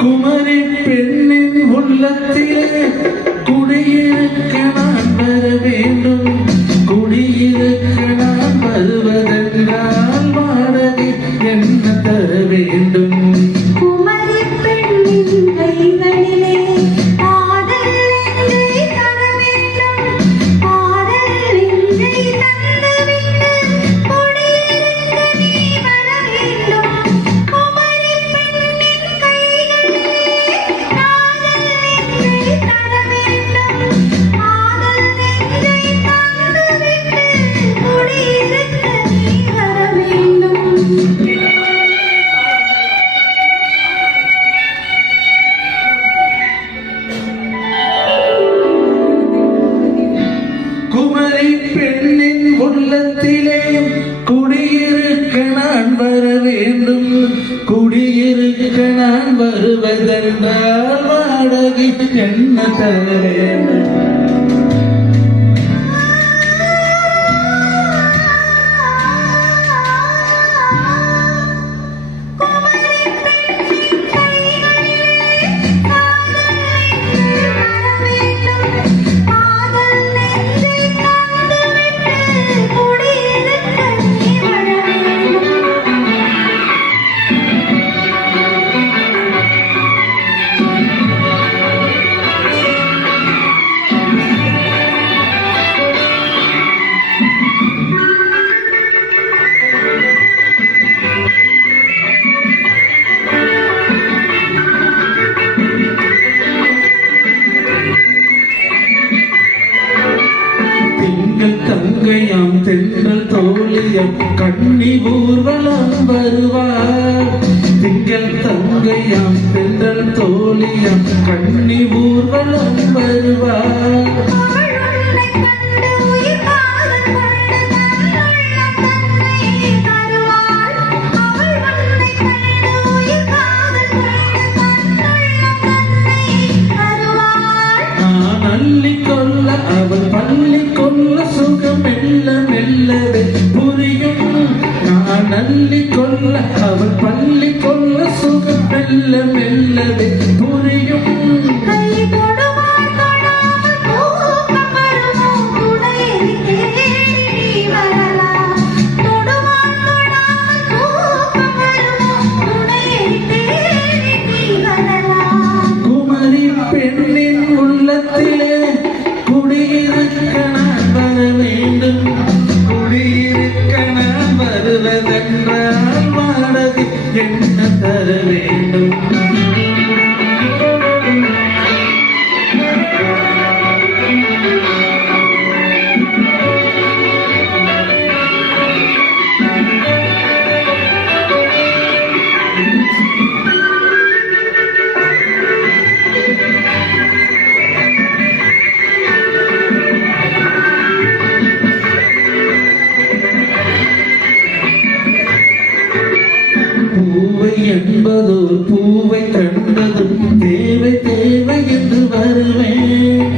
குமரி பெண்ணின் உள்ளத்திலே குடியிருக்க நான் வர வேண்டும். குடியிருக்க நான் வருவதென்றால் வாடகை என்ன தர வேண்டும்? குமரி பெண்ணின் கைகளிலே காதல் நெஞ்சை தர வேண்டும். காதல் நெஞ்சை தந்துவிட்டு குடியிருக்க நீ வர வேண்டும். குமரி பெண்ணின் கைகளிலே காதல் நெஞ்சை தர வேண்டும். காதல் நெஞ்சை தந்துவிட்டு குடியிருக்க நீ வர வேண்டும். குமரி பெண்ணின் உள்ளத்திலே குடியிருக்க நான் வர வேண்டும். குடியிருக்க நான் வருவதென்றால் வாடகை என்ன தர வேண்டும்? தங்கையாம் தென்றல் தோழியம் கண்ணி ஊர்வலம் வருவார். திங்கள் தங்கையாம் தென்றல் தோழியம் கண்ணி ஊர்வலம் வருவார். அள்ளிக்கொள்ள அவள் பள்ளிக்கொள்ள சுகம் மெல்ல மெல்லவே புரியும். நான் அள்ளிக்கொள்ள அவள் பள்ளிக்கொள்ள சுகம் மெல்ல மெல்லவே புரியும். குமரி பெண்ணின் உள்ளத்திலே குடியிருக்க நான் வர வேண்டும். குடியிருக்க நான் வருவதென்றால் வாடகை என்ன தர வேண்டும்? பூவை என்பதோர் பூவை கண்டதும் தேவை தேவை என்று வருவேன்.